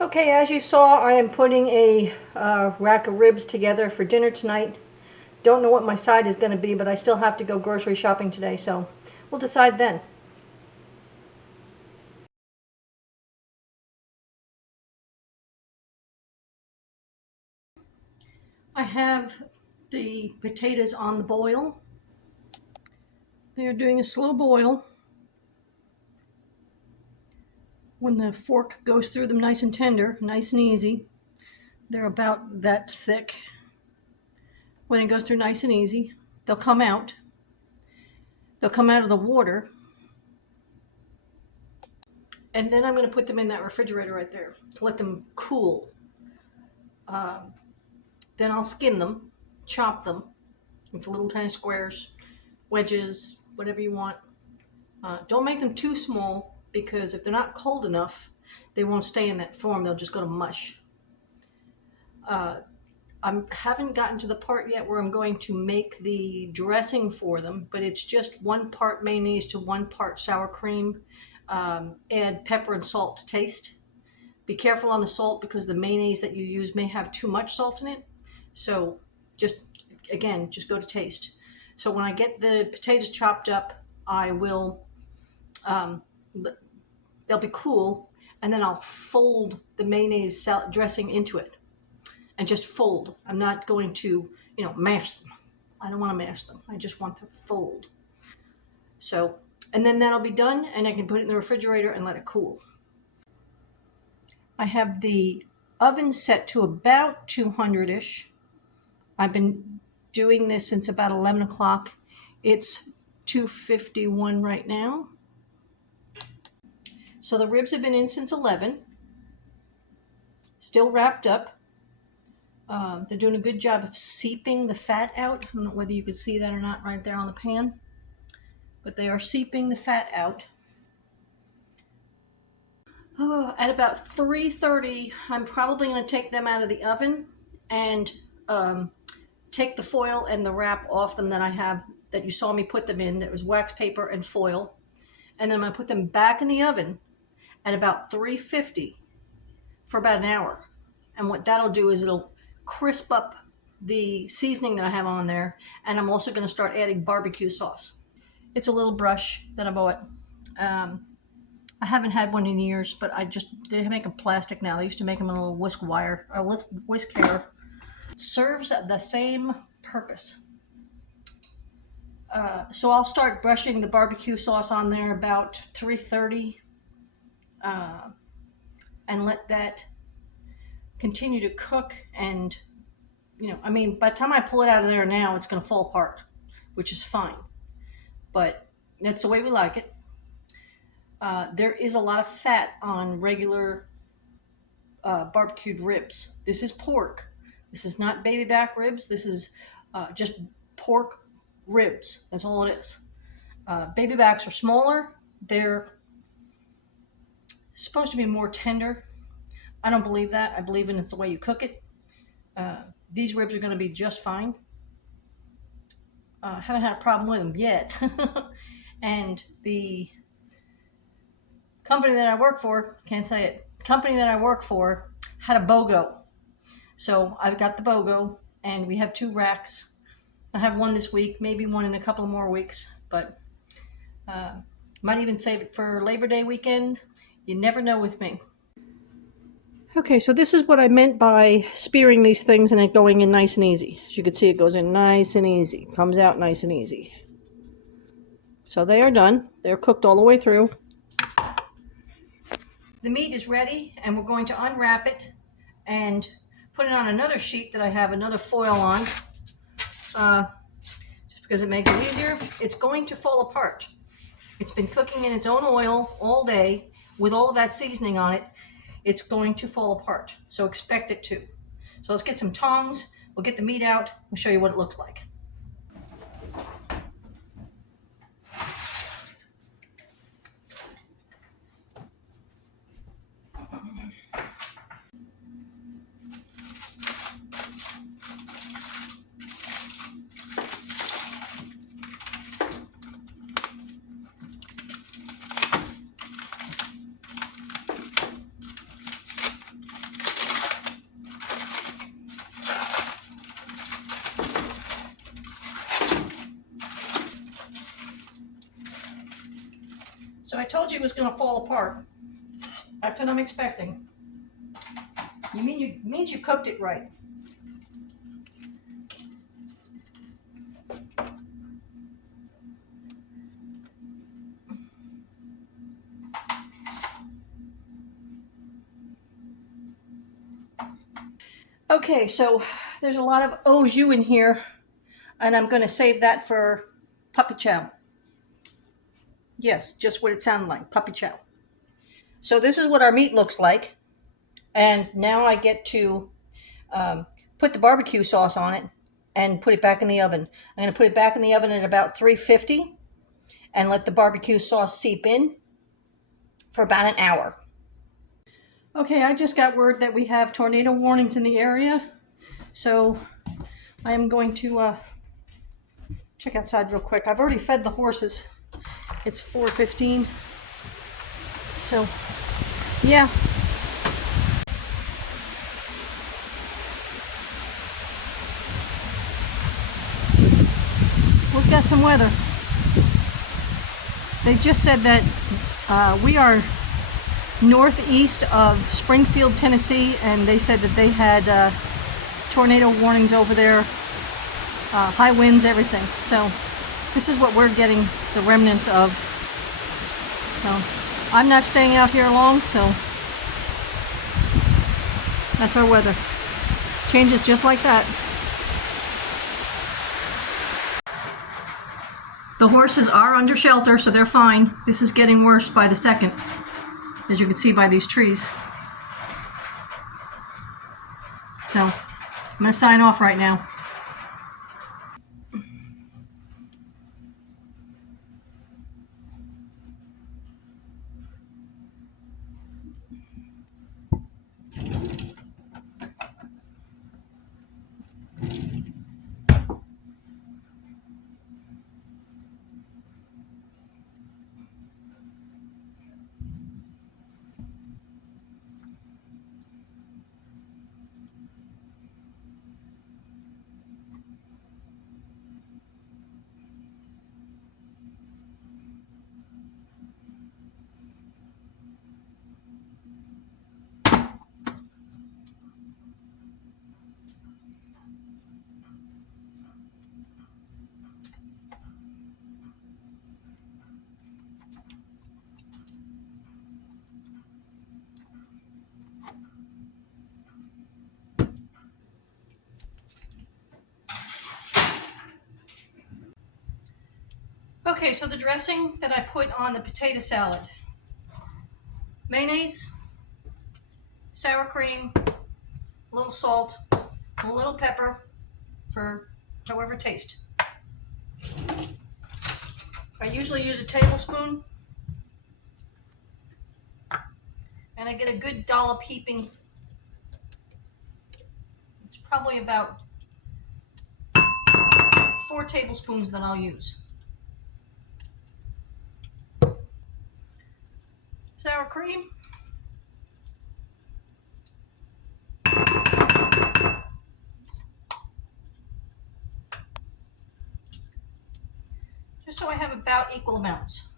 Okay, as you saw, I am putting a rack of ribs together for dinner tonight. Don't know what my side is going to be, but I still have to go grocery shopping today, so we'll decide then. I have the potatoes on the boil. They're doing a slow boil. When the fork goes through them nice and tender, nice and easy, they're about that thick. When it goes through nice and easy, they'll come out. They'll come out of the water. And then I'm going to put them in that refrigerator right there to let them cool. Then I'll skin them, chop them into little tiny squares, wedges, whatever you want. Don't make them too small because if they're not cold enough, they won't stay in that form. They'll just go to mush. I haven't gotten to the part yet where I'm going to make the dressing for them, but it's just 1 part mayonnaise to 1 part sour cream. Add pepper and salt to taste. Be careful on the salt because the mayonnaise that you use may have too much salt in it. So just go to taste. So when I get the potatoes chopped up, I will, they'll be cool, and then I'll fold the mayonnaise dressing into it and just fold. I'm not going to, mash them. I don't want to mash them. I just want to fold. So, and then that'll be done, and I can put it in the refrigerator and let it cool. I have the oven set to about 200-ish. I've been doing this since about 11 o'clock. It's 2:51 right now. So the ribs have been in since 11. Still wrapped up. They're doing a good job of seeping the fat out. I don't know whether you can see that or not right there on the pan. But they are seeping the fat out. At about 3:30, I'm probably going to take them out of the oven and take the foil and the wrap off them that I have, that you saw me put them in. That was wax paper and foil. And then I'm going to put them back in the oven at about 350 for about an hour. And what that'll do is it'll crisp up the seasoning that I have on there. And I'm also going to start adding barbecue sauce. It's a little brush that I bought. I haven't had one in years, but they make them plastic now. They used to make them in a little whisk hair. It serves the same purpose. So I'll start brushing the barbecue sauce on there about 3:30, and let that continue to cook. And by the time I pull it out of there now, it's going to fall apart, which is fine. But that's the way we like it. There is a lot of fat on regular barbecued ribs. This is pork. This is not baby back ribs. This is just pork ribs. That's all it is. Baby backs are smaller. They're supposed to be more tender. I don't believe that. I believe it's the way you cook it. These ribs are going to be just fine. Haven't had a problem with them yet. And the company that I work for, company that I work for had a BOGO. So I've got the BOGO, and we have 2 racks. I have one this week, maybe one in a couple more weeks, but might even save it for Labor Day weekend. You never know with me. Okay, so this is what I meant by spearing these things and it going in nice and easy. As you can see, it goes in nice and easy. Comes out nice and easy. So they are done. They're cooked all the way through. The meat is ready, and we're going to unwrap it and put it on another sheet that I have another foil on, just because it makes it easier. It's going to fall apart. It's been cooking in its own oil all day with all of that seasoning on it. It's going to fall apart, so expect it to. So let's get some tongs. We'll get the meat out and show you what it looks like. I told you it was going to fall apart. That's what I'm expecting. Means you cooked it right. Okay, so there's a lot of au jus in here, and I'm going to save that for puppy chow. Yes, just what it sounded like, puppy chow. So this is what our meat looks like, and now I get to put the barbecue sauce on it and put it back in the oven. I'm going to put it back in the oven at about 350 and let the barbecue sauce seep in for about an hour. Okay, I just got word that we have tornado warnings in the area, so I am going to check outside real quick. I've already fed the horses. It's 4:15, so yeah. We've got some weather. They just said that we are northeast of Springfield, Tennessee, and they said that they had tornado warnings over there, high winds, everything. So this is what we're getting the remnants of. So I'm not staying out here long, so that's our weather. Changes just like that. The horses are under shelter, so they're fine. This is getting worse by the second, as you can see by these trees. So I'm going to sign off right now. Okay, so the dressing that I put on the potato salad: mayonnaise, sour cream, a little salt, a little pepper for however taste. I usually use a tablespoon, and I get a good dollop heaping. It's probably about 4 tablespoons that I'll use. Sour cream. Just so I have about equal amounts.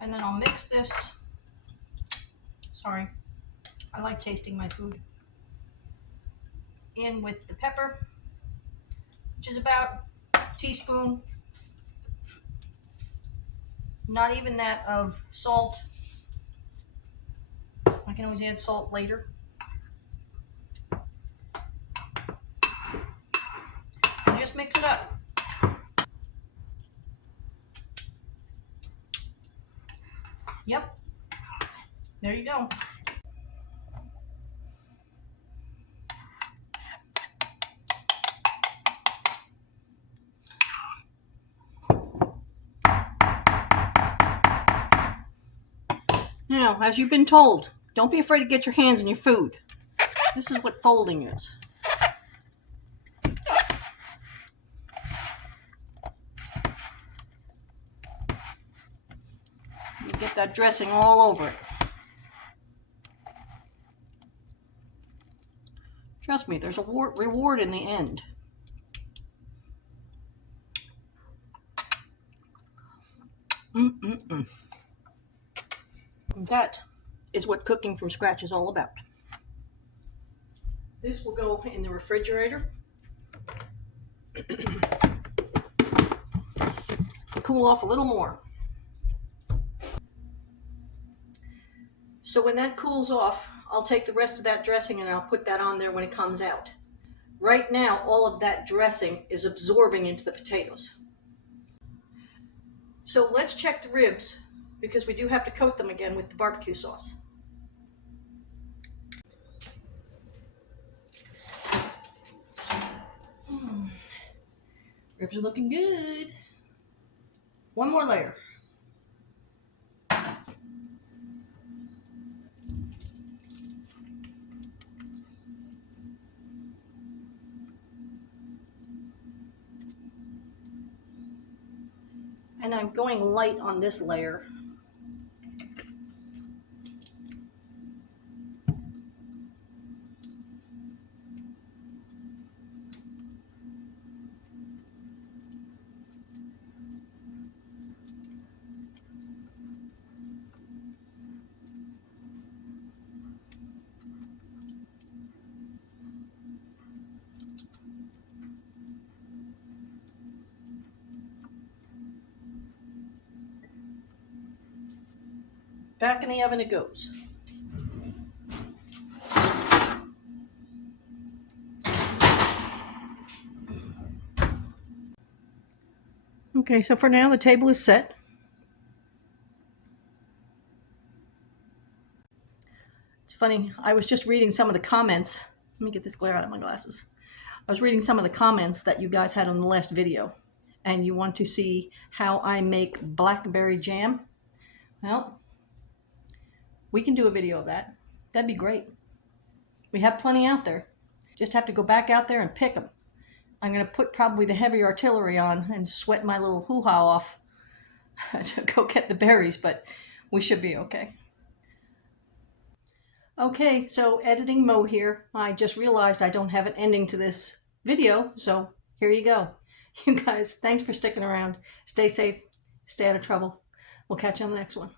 And then I'll mix this. Sorry, I like tasting my food. In with the pepper, which is about a teaspoon. Not even that of salt. I can always add salt later. And just mix it up. Yep. There you go. You know, as you've been told, don't be afraid to get your hands in your food. This is what folding is. You get that dressing all over it. Trust me, there's a reward in the end. Mm-mm-mm. That is what cooking from scratch is all about. This will go in the refrigerator. Cool off a little more. So when that cools off, I'll take the rest of that dressing and I'll put that on there when it comes out. Right now, all of that dressing is absorbing into the potatoes. So let's check the ribs, because we do have to coat them again with the barbecue sauce. Ribs are looking good. One more layer. And I'm going light on this layer. Back in the oven it goes. Okay, so for now the table is set. It's funny, I was just reading some of the comments. Let me get this glare out of my glasses. I was reading some of the comments that you guys had on the last video, and you want to see how I make blackberry jam. Well, we can do a video of that. That'd be great. We have plenty out there. Just have to go back out there and pick them. I'm going to put probably the heavy artillery on and sweat my little hoo-ha off to go get the berries, but we should be okay. Okay, so editing Mo here. I just realized I don't have an ending to this video, so here you go. You guys, thanks for sticking around. Stay safe, stay out of trouble. We'll catch you on the next one.